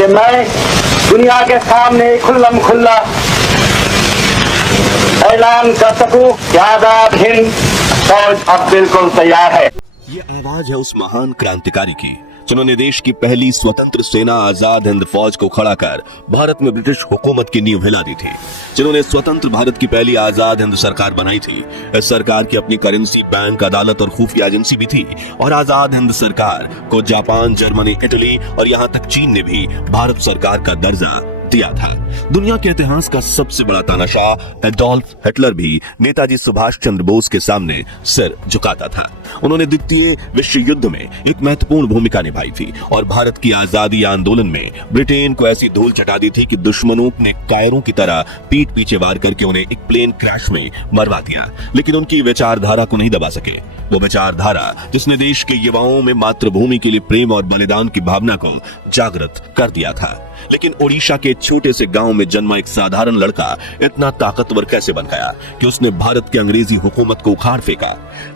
कि मैं दुनिया के सामने खुल्लम खुल्ला ऐलान कर सकूं कि आजाद हिंद फौज अब बिल्कुल तैयार है। ये आवाज है उस महान क्रांतिकारी की जिन्होंने देश की पहली स्वतंत्र सेना आजाद हिंद फौज को खड़ा कर भारत में ब्रिटिश हुकूमत की नींव हिला दी थी, जिन्होंने स्वतंत्र भारत की पहली आजाद हिंद सरकार बनाई थी। इस सरकार की अपनी करेंसी, बैंक, अदालत और खुफिया एजेंसी भी थी और आजाद हिंद सरकार को जापान, जर्मनी, इटली और यहाँ तक चीन ने भी भारत सरकार का दर्जा दिया था। दुनिया के इतिहास का सबसे बड़ा तानाशाह एडोल्फ हिटलर भी नेताजी सुभाष चंद्र बोस के सामने सिर झुकाता था। उन्होंने द्वितीय विश्व युद्ध में एक महत्वपूर्ण भूमिका निभाई थी और भारत की आजादी आंदोलन में ब्रिटेन को ऐसी धूल चटा दी थी कि दुश्मनों ने कायरों की तरह पीठ पीछे वार करके उन्हें एक प्लेन क्रैश में मरवा दिया, लेकिन उनकी विचारधारा को नहीं दबा सके। वो विचारधारा जिसने देश के युवाओं में मातृभूमि के लिए प्रेम और बलिदान की भावना को जागृत कर दिया था। लेकिन ओडिशा के छोटे से गांव में जन्मा एक साधारण लड़का इतना ताकतवर कैसे बन गया कि उसने भारत की अंग्रेजी हुकूमत को उखाड़ फेंका?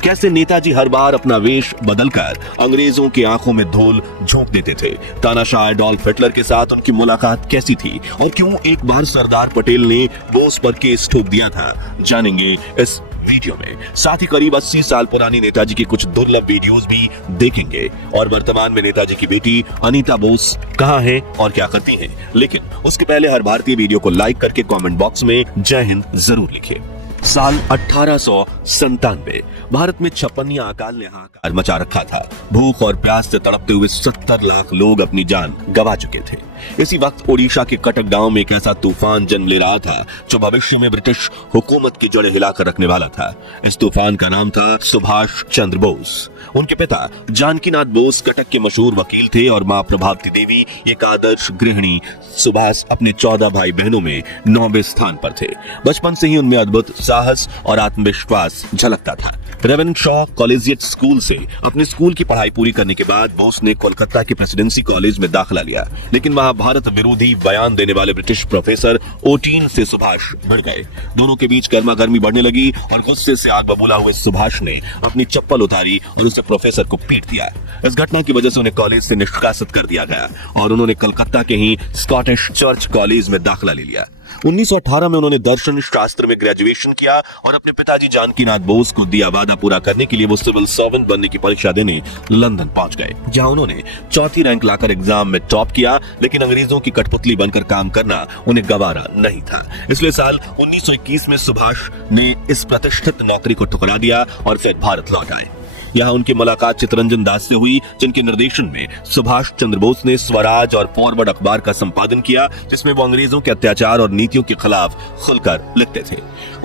कैसे नेताजी हर बार अपना वेश बदलकर अंग्रेजों की आंखों में धूल झोंक देते थे? तानाशाह एडोल्फ हिटलर के साथ उनकी मुलाकात कैसी थी और क्यों एक बार सरदार पटेल ने बोस पर केस ठोक दिया था? जानेंगे इस वीडियो में। साथ ही करीब 80 साल पुरानी नेताजी की कुछ दुर्लभ वीडियोस भी देखेंगे और वर्तमान में नेताजी की बेटी अनीता बोस कहां है और क्या करती हैं। लेकिन उसके पहले हर भारतीय वीडियो को लाइक करके कमेंट बॉक्स में जय हिंद जरूर लिखें। साल 1897 भारत में छप्पनिया अकाल ने हाहाकार मचा रखा था। भूख और प्यास से तड़पते हुए 70 लाख लोग अपनी जान गंवा चुके थे। इसी वक्त ओडिशा के कटक गांव में एक ऐसा तूफान जन्म ले रहा था जो भविष्य में ब्रिटिश हुकूमत की जड़ें हिलाकर रखने वाला था। इस तूफान का नाम था सुभाष चंद्र बोस। उनके पिता जानकीनाथ बोस कटक के मशहूर वकील थे और मां प्रभावती देवी एक आदर्श गृहिणी। सुभाष अपने 14 भाई बहनों में 9वें स्थान पर थे। बचपन से ही उनमें अद्भुत साहस और आत्मविश्वास झलकता था। रेवेरेंड शॉ कॉलेजिएट स्कूल से अपने स्कूल की पढ़ाई पूरी करने के बाद बोस ने कोलकाता के प्रेसिडेंसी कॉलेज में दाखिला लिया, लेकिन वहां भारत विरोधी बयान देने वाले ब्रिटिश प्रोफेसर ओटीन से सुभाष भिड़ गए। दोनों के बीच गर्मा गर्मी बढ़ने लगी और गुस्से से आग बबूला हुए सुभाष ने अपनी चप्पल उतारी और उसे प्रोफेसर को पीट दिया। इस घटना की वजह से उन्हें कॉलेज से निष्कासित कर दिया गया और उन्होंने कलकत्ता के ही स्कॉटिश चर्च कॉलेज में दाखिला ले लिया। 1918 में उन्होंने दर्शन शास्त्र में ग्रेजुएशन किया और अपने पिताजी जानकीनाथ बोस को दिया वादा पूरा करने के लिए वो सिविल सर्वेंट बनने की परीक्षा देने लंदन पहुंच गए, जहां उन्होंने चौथी रैंक लाकर एग्जाम में टॉप किया। लेकिन अंग्रेजों की कठपुतली बनकर काम करना उन्हें गवारा नहीं था, इसलिए साल 1921 में सुभाष ने इस प्रतिष्ठित नौकरी को ठुकरा दिया और फिर भारत लौट आए। यहाँ उनकी मुलाकात चित्तरंजन दास से हुई, जिनके निर्देशन में सुभाष चंद्र बोस ने स्वराज और फॉरवर्ड अखबार का संपादन किया, जिसमें वो अंग्रेजों के अत्याचार और नीतियों के खिलाफ खुलकर लिखते थे।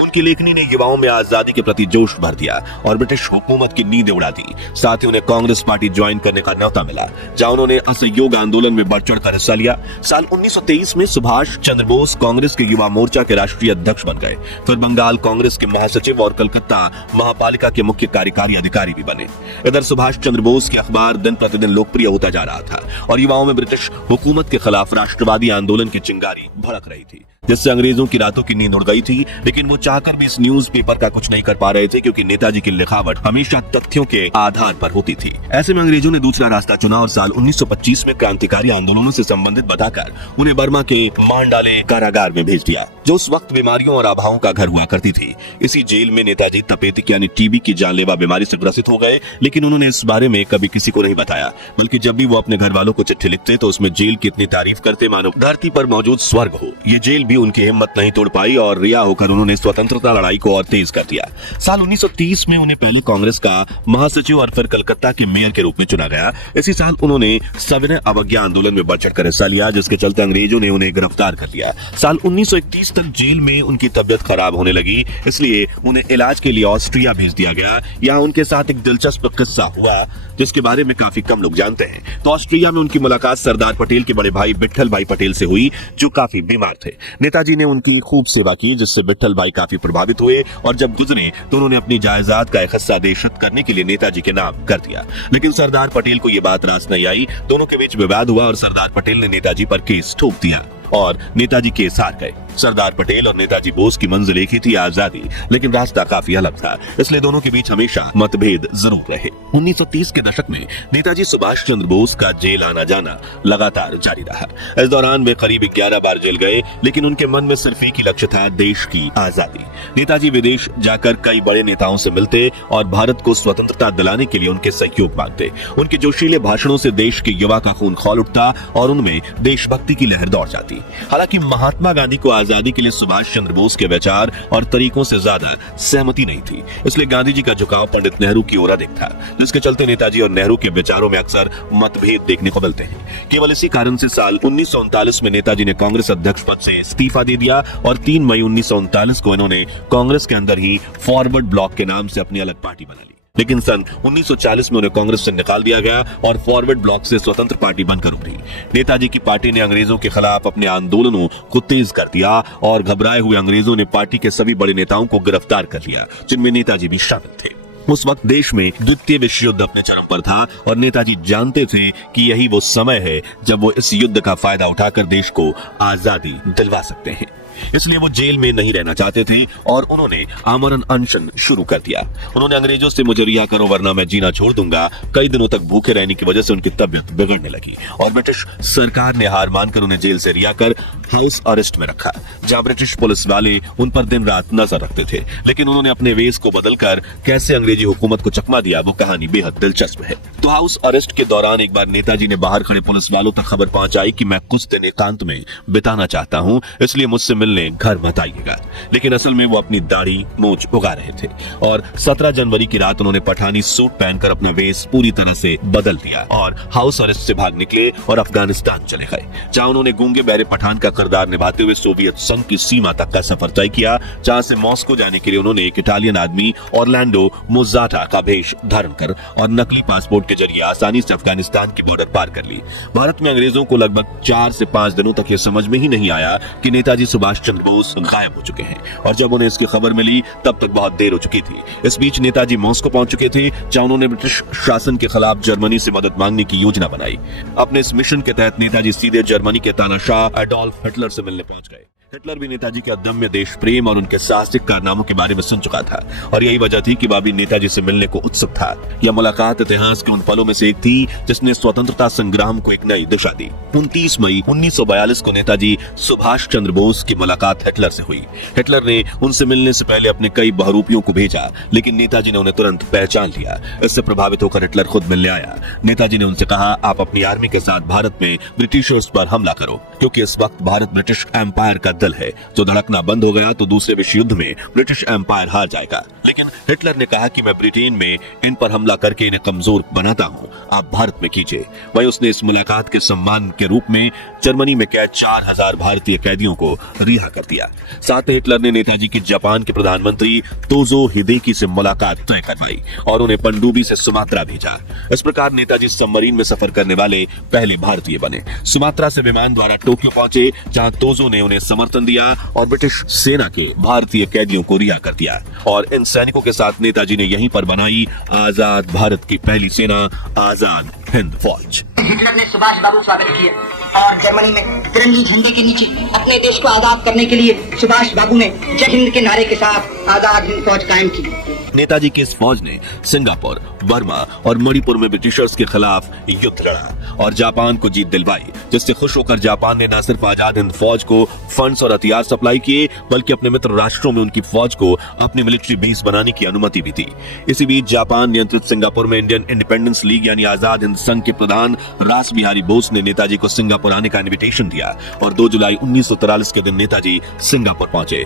उनकी लेखनी ने युवाओं में आजादी के प्रति जोश भर दिया और ब्रिटिश हुकूमत की नींदें उड़ा दी। साथ ही उन्हें कांग्रेस पार्टी ज्वाइन करने का न्योता मिला, जहां उन्होंने असहयोग आंदोलन में बढ़ चढ़कर हिस्सा लिया। साल 1923 में सुभाष चंद्र बोस कांग्रेस के युवा मोर्चा के राष्ट्रीय अध्यक्ष बन गए। फिर बंगाल कांग्रेस के महासचिव और कलकत्ता महापालिका के मुख्य कार्यकारी अधिकारी भी बने। इधर सुभाष चंद्र बोस के अखबार दिन प्रतिदिन लोकप्रिय होता जा रहा था और युवाओं में ब्रिटिश हुकूमत के खिलाफ राष्ट्रवादी आंदोलन की चिंगारी भड़क रही थी, जिससे अंग्रेजों की रातों की नींद उड़ गई थी। लेकिन वो चाहकर भी इस न्यूज़पेपर का कुछ नहीं कर पा रहे थे, क्योंकि नेताजी की लिखावट हमेशा तथ्यों के आधार पर होती थी। ऐसे में अंग्रेजों ने दूसरा रास्ता चुना और साल 1925 में क्रांतिकारी आंदोलनों से संबंधित बताकर उन्हें बर्मा के मांडाले कारागार में भेज दिया, जो उस वक्त बीमारियों और अभावों का घर हुआ करती थी। इसी जेल में नेताजी तपेदिक यानी टीबी की जानलेवा बीमारी से ग्रसित हो गए, लेकिन उन्होंने इस बारे में कभी किसी को नहीं बताया। बल्कि जब भी वो अपने घर वालों को चिट्ठी लिखते तो उसमें जेल की इतनी तारीफ करते मानो धरती पर मौजूद स्वर्ग हो। ये जेल भी उनकी हिम्मत नहीं तोड़ पाई और रिहा होकर उन्होंने स्वतंत्रता लड़ाई को और तेज कर दिया। साल 1930 में उन्हें पहले कांग्रेस का महासचिव और फिर कलकत्ता के मेयर के रूप में चुना गया। इसी साल उन्होंने सविनय अवज्ञा आंदोलन में बढ़ चढ़कर हिस्सा लिया, जिसके चलते अंग्रेजों ने उन्हें गिरफ्तार कर लिया। साल 1931 तक जेल में उनकी तबियत खराब होने लगी, इसलिए उन्हें इलाज के लिए ऑस्ट्रिया भेज दिया गया। यहाँ उनके साथ एक दिलचस्प किस्सा हुआ जिसके बारे में काफी कम लोग जानते हैं। तो ऑस्ट्रिया में उनकी मुलाकात सरदार पटेल के बड़े भाई विट्ठल भाई पटेल से हुई, जो काफी बीमार थे। नेताजी ने उनकी खूब सेवा की, जिससे विट्ठल भाई काफी प्रभावित हुए और जब गुजरे तो उन्होंने अपनी जायदाद का एक हिस्सा देशहित करने के लिए नेताजी के नाम कर दिया। लेकिन सरदार पटेल को यह बात रास नहीं आई। दोनों के बीच विवाद हुआ और सरदार पटेल ने नेताजी पर केस ठोक दिया और नेताजी केस हार गए। सरदार पटेल और नेताजी बोस की मंजिल एक ही थी, आजादी, लेकिन रास्ता काफी अलग था, इसलिए दोनों के बीच हमेशा मतभेद जरूर रहे। 1930 के दशक में नेताजी सुभाष चंद्र बोस का जेल आना जाना लगातार जारी रहा। इस दौरान वे करीब 11 बार जेल गए, लेकिन उनके मन में सिर्फ एक ही लक्ष्य था, देश की आजादी। नेताजी विदेश जाकर कई बड़े नेताओं से मिलते और भारत को स्वतंत्रता दिलाने के लिए उनके सहयोग मांगते। उनके जोशीले भाषणों से देश के युवा का खून खौल उठता और उनमें देशभक्ति की लहर दौड़ जाती। हालांकि महात्मा गांधी को आजादी के लिए सुभाष चंद्र बोस के विचार और तरीकों से ज्यादा सहमति नहीं थी, इसलिए गांधी जी का झुकाव पंडित नेहरू की ओर अधिक था, जिसके चलते नेताजी और नेहरू के विचारों में अक्सर मतभेद देखने को मिलते हैं। केवल इसी कारण से साल 1939 में नेताजी ने कांग्रेस अध्यक्ष पद से इस्तीफा दे दिया और 3 मई 1939 को इन्होंने कांग्रेस के अंदर ही फॉरवर्ड ब्लॉक के नाम से अपनी अलग पार्टी बना ली। लेकिन सन 1940 में उन्हें कांग्रेस से निकाल दिया गया और फॉरवर्ड ब्लॉक से स्वतंत्र पार्टी बनकर उभरी। नेताजी की पार्टी ने अंग्रेजों के खिलाफ अपने आंदोलनों को तेज कर दिया और घबराए हुए अंग्रेजों ने पार्टी के सभी बड़े नेताओं को गिरफ्तार कर लिया, जिनमें नेताजी भी शामिल थे। उस वक्त देश में द्वितीय विश्व युद्ध अपने चरम पर था और नेताजी जानते थे कि यही वो समय है जब वो इस युद्ध का फायदा उठाकर देश को आजादी दिलवा सकते हैं। इसलिए वो जेल में नहीं रहना चाहते थे और उन्होंने आमरण अनशन शुरू कर दिया। उन्होंने अंग्रेजों से मुझे रिहा करो वरना मैं जीना छोड़ दूंगा। कई दिनों तक भूखे रहने की वजह से उनकी तबीयत बिगड़ने लगी और ब्रिटिश सरकार ने हार मानकर उन्हें जेल से रिहा कर हाउस अरेस्ट में रखा, जहां ब्रिटिश पुलिस वाले उन पर दिन रात नजर रखते थे। लेकिन उन्होंने अपने वेश को बदलकर कैसे अंग्रेजी हुकूमत को चकमा दिया, वो कहानी बेहद दिलचस्प है। तो हाउस अरेस्ट के दौरान एक बार नेताजी ने बाहर खड़े पुलिस वालों तक खबर पहुंचाई कि मैं कुछ दिन एकांत में बिताना चाहता हूं, इसलिए मुझसे मिलने घर मत आइएगा। लेकिन असल में वो अपनी दाढ़ी मूंछ उगा रहे थे और 17 जनवरी की रात उन्होंने पठानी सूट पहनकर अपना वेश पूरी तरह से बदल दिया और हाउस अरेस्ट से भाग निकले और अफगानिस्तान चले गए, जहां उन्होंने गूंगे बहरे पठान का किरदार निभाते हुए सोवियत संघ की सीमा तक का सफर तय किया, जहां से मॉस्को जाने के लिए उन्होंने एक इटालियन आदमी ऑरलैंडो मोज़ाटा का भेष धारण कर और नकली पासपोर्ट के जरिए आसानी से अफगानिस्तान की बॉर्डर पार कर ली। भारत में अंग्रेजों को लगभग 4 से 5 दिनों तक यह समझ में ही नहीं आया कि नेताजी सुभाष चंद्र बोस गायब हो चुके हैं और जब उन्हें इसकी खबर मिली तब तक बहुत देर हो चुकी थी। इस बीच नेताजी मॉस्को पहुंच चुके थे, जहां उन्होंने ब्रिटिश शासन के खिलाफ जर्मनी से मदद मांगने की योजना बनाई। अपने इस मिशन के तहत नेताजी सीधे जर्मनी के तानाशाह एडोल्फ हिटलर से मिलने पहुंच गए। हिटलर भी नेताजी के अदम्य देश प्रेम और उनके साहसिक कारनामों के बारे में सुन चुका था और यही वजह थी कि वह भी नेताजी से मिलने को उत्सुक था। यह मुलाकात इतिहास के उन पलों में से एक थी जिसने स्वतंत्रता संग्राम को एक नई दिशा दी। 29 मई 1942 को नेताजी सुभाष चंद्र बोस की मुलाकात हिटलर से हुई। हिटलर ने उनसे मिलने से पहले अपने कई बहुरूपियों को भेजा, लेकिन नेताजी ने उन्हें तुरंत पहचान लिया। इससे प्रभावित होकर हिटलर खुद मिलने आया। नेताजी ने उनसे कहा, आप अपनी आर्मी के साथ भारत में ब्रिटिशर्स पर हमला करो, क्योंकि इस वक्त भारत ब्रिटिश एम्पायर का दल है। जो धड़कना बंद हो गया तो दूसरे विश्व युद्ध में ब्रिटिश एम्पायर हार जाएगा। लेकिन हिटलर ने कहा कि मैं ब्रिटेन में इन पर हमला करके इन्हें कमजोर बनाता हूं, आप भारत में कीजिए। वहीं उसने इस मुलाकात के सम्मान के रूप में जर्मनी में कैद 4000 भारतीय कैदियों को रिहा कर दिया। साथ ही हिटलर ने नेताजी की जापान के प्रधानमंत्री तोजो हिदेकी से मुलाकात तय करवाई और उन्हें पनडुब्बी से सुमात्रा भेजा। इस प्रकार नेताजी सबमरीन में सफर करने वाले पहले भारतीय बने। सुमात्रा से विमान द्वारा टोक्यो पहुंचे, जहां तोजो ने उन्हें समर्थन दिया और ब्रिटिश सेना के भारतीय कैदियों को रिहा कर दिया और इन सैनिकों के साथ नेताजी ने यहीं पर बनाई आजाद भारत की पहली सेना, आजाद हिंद फौज। हिटलर ने सुभाष बाबू स्वागत किया और जर्मनी में तिरंगी झंडे के नीचे अपने देश को आजाद करने के लिए सुभाष बाबू ने जय हिंद के नारे के साथ आजाद हिंद फौज कायम की। नेताजी की इस फौज ने सिंगापुर, बर्मा और मणिपुर में ब्रिटिशर्स के खिलाफ युद्ध लड़ा और जापान को जीत दिलवाई, जिससे खुश होकर जापान ने न सिर्फ आजाद हिंद फौज को फंड्स और हथियार सप्लाई किए, बल्कि अपने मित्र राष्ट्रों में उनकी फौज को अपनी मिलिट्री बेस बनाने की अनुमति भी दी। इसी बीच जापान नियंत्रित सिंगापुर में इंडियन इंडिपेंडेंस लीग यानी आजाद हिंद संघ के प्रधान रास बिहारी बोस ने नेताजी को सिंगापुर आने का इन्विटेशन दिया और 2 जुलाई 1943 के दिन नेताजी सिंगापुर पहुंचे।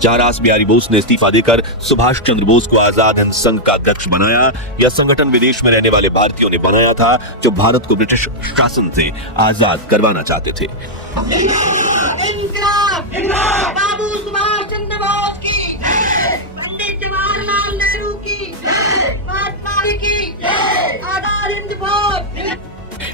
जहां रास बिहारी बोस ने इस्तीफा देकर सुभाष चंद्र बोस को आजाद हिंद संघ का अध्यक्ष बनाया। यह संगठन विदेश में रहने वाले भारतीयों ने बनाया था जो भारत को ब्रिटिश शासन से आजाद करवाना चाहते थे। इंकलाब! इंकलाब! बाबू सुभाष चंद्र बोस की, पंडित जवाहरलाल नेहरू की, महात्मा की, आजाद हिंद फौज।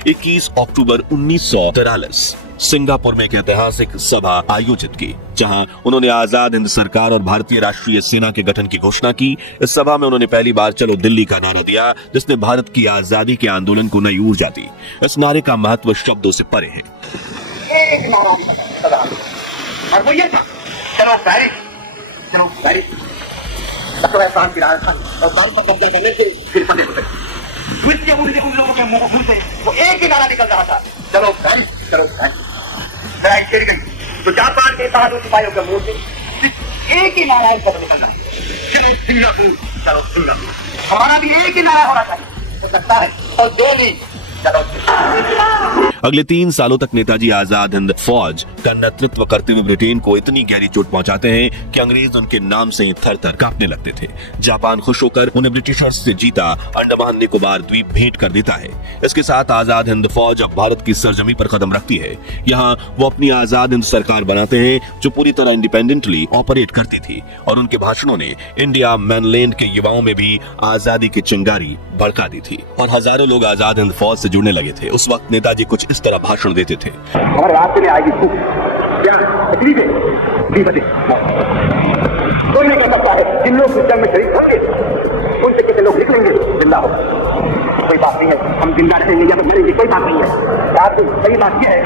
21 अक्टूबर 1943 सिंगापुर में एक ऐतिहासिक सभा आयोजित की, जहां उन्होंने आजाद हिंद सरकार और भारतीय राष्ट्रीय सेना के गठन की घोषणा की। इस सभा में उन्होंने पहली बार चलो दिल्ली का नारा दिया, जिसने भारत की आजादी के आंदोलन को नई ऊर्जा दी। इस नारे का महत्व शब्दों से परे है। एक नारा सदा, और वो ये था, चलो पेरिस, चलो पेरिस, तो फ्रांस की राजधानी और पेरिस पर कब्जा करने से फिर फतेह हो गई। उन लोगों के मुंह से वो एक ही नारा निकल रहा था, चलो पेरिस, चलो पेरिस। लड़ाई छिड़ गई तो जापान के बहादुर सिपाहियों के मुंह से सिर्फ एक ही नारा निकल रहा है, चलो सिंगापुर, चलो सिंगापुर। हमारा भी एक ही नारा होना चाहिए, हो सकता है और दिल्ली, चलो अगले 3 सालों तक नेताजी आजाद हिंद फौज का नेतृत्व करते हुए ब्रिटेन को इतनी गहरी चोट पहुंचाते हैं कि अंग्रेज उनके नाम से ही थर-थर कांपने लगते थे। जापान खुश होकर उन्हें ब्रिटिशर्स से जीता अंडमान निकोबार द्वीप भेंट कर देता है। इसके साथ आजाद हिंद फौज अब भारत की सरजमी पर कदम रखती है। यहाँ वो अपनी आजाद हिंद सरकार बनाते हैं, जो पूरी तरह इंडिपेंडेंटली ऑपरेट करती थी, और उनके भाषणों ने इंडिया मैनलैंड के युवाओं में भी आजादी की चिंगारी भड़का दी थी और हजारों लोग आजाद हिंद फौज से जुड़ने लगे थे। उस वक्त नेताजी कुछ इस तरह भाषण देते थे। हमारे रास्ते में आएगी धूप, क्या तकलीफ है, कोई नहीं कर सकता है। जिन लोग इस जंग में शरीक होंगे उनसे कितने लोग निकलेंगे जिंदा हो, कोई बात नहीं है। हम जिंदा रहेंगे या तो मरेंगे, कोई बात नहीं है। यार सही बात यह है,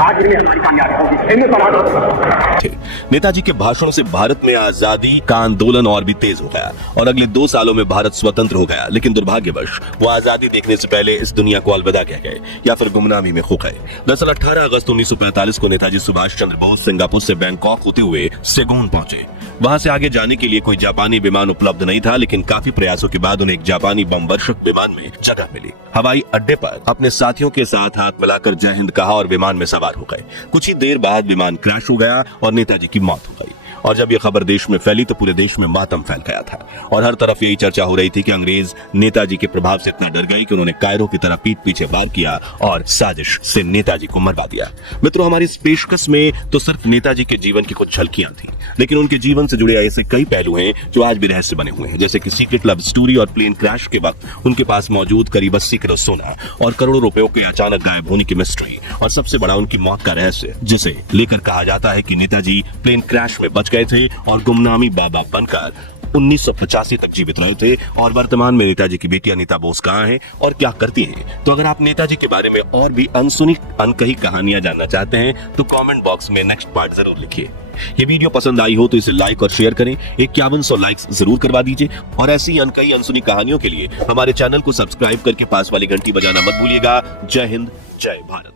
आज में हमारी कामयाबी होगी, इनमें समाज। नेताजी के भाषणों से भारत में आजादी का आंदोलन और भी तेज हो गया और अगले 2 सालों में भारत स्वतंत्र हो गया। लेकिन दुर्भाग्यवश वो आजादी देखने से पहले इस दुनिया को अलविदा कह गए या फिर गुमनामी में खो गए। दरअसल 18 अगस्त 1945 को नेताजी सुभाष चंद्र बोस सिंगापुर से बैंकॉक होते हुए सेगून पहुंचे। वहां से आगे जाने के लिए कोई जापानी विमान उपलब्ध नहीं था, लेकिन काफी प्रयासों के बाद उन्हें एक जापानी बम वर्षक विमान में जगह मिली। हवाई अड्डे पर अपने साथियों के साथ हाथ मिलाकर जय हिंद कहा और विमान में सवार हो गए। कुछ ही देर बाद विमान क्रैश हो गया और नेताजी की मौत हो गई। और जब यह खबर देश में फैली तो पूरे देश में मातम फैल गया था और हर तरफ यही चर्चा हो रही थी कि अंग्रेज नेताजी के प्रभाव से इतना डर गए कि उन्होंने कायरो की तरह पीठ पीछे वार किया और साजिश से नेताजी को मरवा दिया। मित्रों, हमारी इस पेशकश में तो सिर्फ नेताजी के जीवन की कुछ झलकियां थी, लेकिन उनके जीवन से जुड़े ऐसे कई पहलू हैं जो आज भी रहस्य बने हुए हैं, जैसे कि सीक्रेट लव स्टोरी और प्लेन क्रैश के वक्त उनके पास मौजूद करीब 80 किलो सोना और करोड़ों रुपयों के अचानक गायब होने की मिस्ट्री, और सबसे बड़ा उनकी मौत का रहस्य, जिसे लेकर कहा जाता है कि नेताजी प्लेन क्रैश में बच गए थे और गुमनामी बाबा बनकर 1985 तक जीवित रहे थे। और वर्तमान में नेताजी की बेटी अनीता बोस कहां हैं और क्या करती हैं? तो अगर आप नेताजी के बारे में और भी अनसुनी अनकही कहानियां जानना चाहते हैं तो कमेंट बॉक्स में नेक्स्ट पार्ट जरूर लिखिए। ये वीडियो पसंद आई हो तो इसे लाइक और शेयर करें, 5100 लाइक्स जरूर करवा दीजिए और ऐसी ही अनकही अनसुनी कहानियों के लिए हमारे चैनल को सब्सक्राइब करके पास वाली घंटी बजाना मत भूलिएगा। जय हिंद, जय भारत।